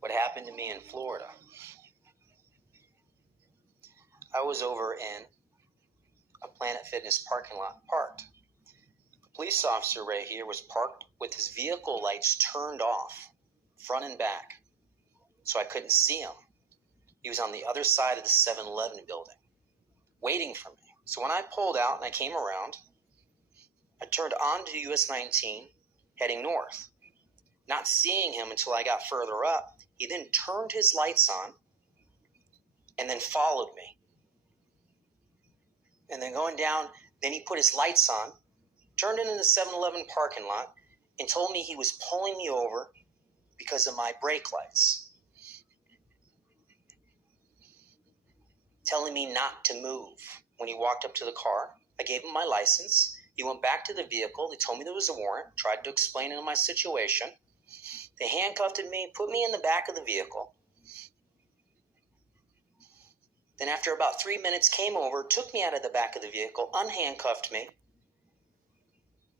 what happened to me in Florida. I was over in a Planet Fitness parking lot parked. A police officer right here was parked with his vehicle lights turned off, front and back, so I couldn't see him. He was on the other side of the 7-Eleven building, waiting for me. So when I pulled out and I came around, I turned onto US 19, heading north. Not seeing him until I got further up, he then turned his lights on and then followed me. And then going down, then he put his lights on, turned into the 7-Eleven parking lot, and told me he was pulling me over because of my brake lights. Telling me not to move. When he walked up to the car, I gave him my license. He went back to the vehicle. They told me there was a warrant, tried to explain my situation. They handcuffed me, put me in the back of the vehicle. Then after about 3 minutes, came over, took me out of the back of the vehicle, unhandcuffed me.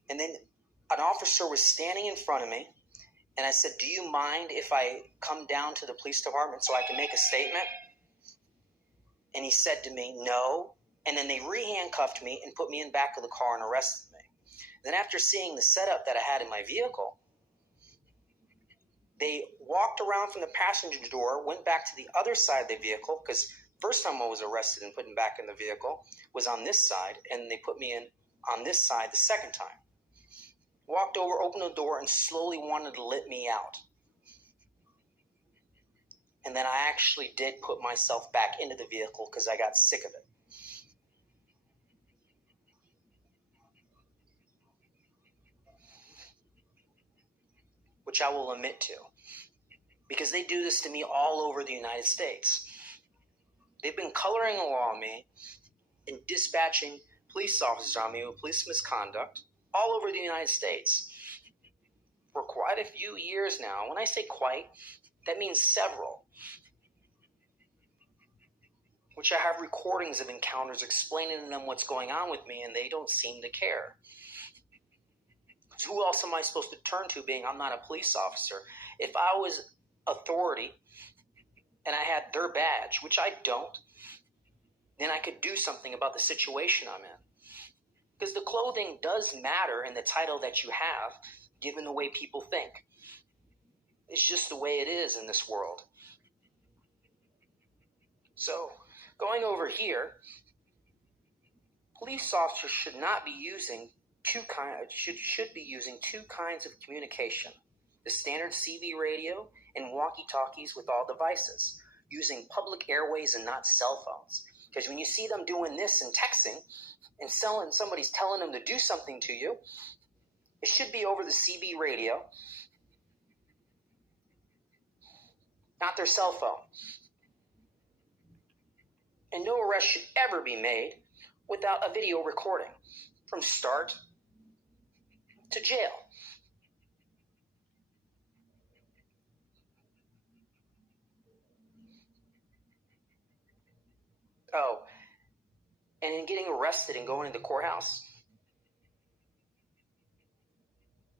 And then an officer was standing in front of me. And I said, "Do you mind if I come down to the police department so I can make a statement?" And he said to me, "No." And then they re-handcuffed me and put me in the back of the car and arrested me. Then after seeing the setup that I had in my vehicle, they walked around from the passenger door, went back to the other side of the vehicle, because first time I was arrested and put back in the vehicle was on this side, and they put me in on this side the second time. Walked over, opened the door, and slowly wanted to let me out. And then I actually did put myself back into the vehicle because I got sick of it. Which I will admit to. Because they do this to me all over the United States. They've been coloring the law on me and dispatching police officers on me with police misconduct all over the United States for quite a few years now. When I say quite, that means several. Which I have recordings of encounters explaining to them what's going on with me, and they don't seem to care. Because who else am I supposed to turn to, being I'm not a police officer? If I was authority and I had their badge, which I don't, then I could do something about the situation I'm in. Because the clothing does matter in the title that you have, given the way people think. It's just the way it is in this world. So, going over here, police officers should be using two kinds of communication: the standard CB radio and walkie-talkies with all devices, using public airways and not cell phones. Because when you see them doing this and texting and somebody's telling them to do something to you, it should be over the CB radio, not their cell phone. And no arrest should ever be made without a video recording from start to jail. Oh, and in getting arrested and going to the courthouse,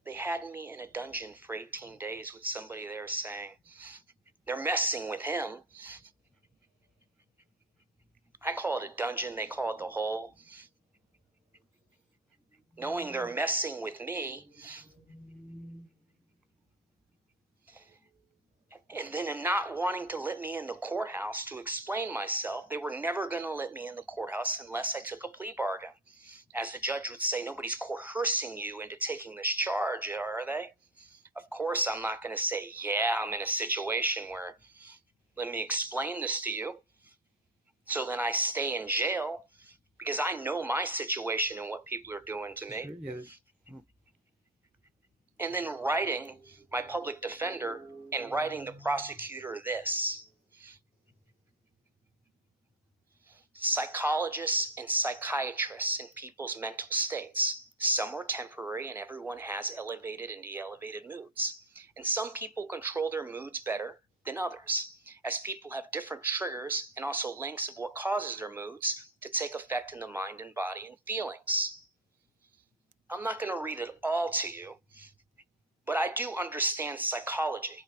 they had me in a dungeon for 18 days with somebody there saying they're messing with him. I call it a dungeon, they call it the hole. Knowing they're messing with me, and then not wanting to let me in the courthouse to explain myself. They were never going to let me in the courthouse unless I took a plea bargain. As the judge would say, nobody's coercing you into taking this charge, are they? Of course, I'm not going to say, yeah, I'm in a situation where, let me explain this to you. So then I stay in jail because I know my situation and what people are doing to me. Yeah. And then writing my public defender and writing the prosecutor this: psychologists and psychiatrists in people's mental states. Some are temporary and everyone has elevated and de-elevated moods. And some people control their moods better than others, as people have different triggers and also lengths of what causes their moods to take effect in the mind and body and feelings. I'm not going to read it all to you, but I do understand psychology.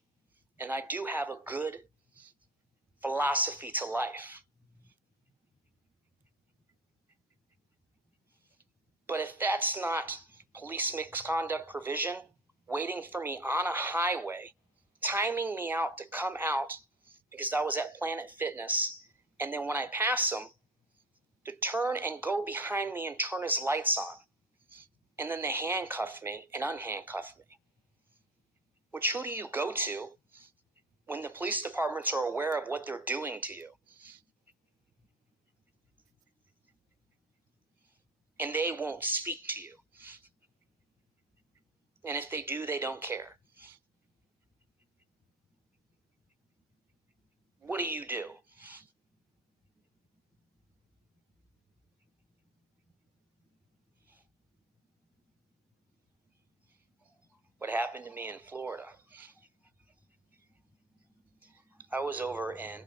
and I do have a good philosophy to life. But if that's not police misconduct provision waiting for me on a highway, timing me out to come out because I was at Planet Fitness, and then when I pass him, to turn and go behind me and turn his lights on, and then they handcuff me and unhandcuff me. Which, who do you go to when the police departments are aware of what they're doing to you? And they won't speak to you. And if they do, they don't care. What do you do? What happened to me in Florida? I was over in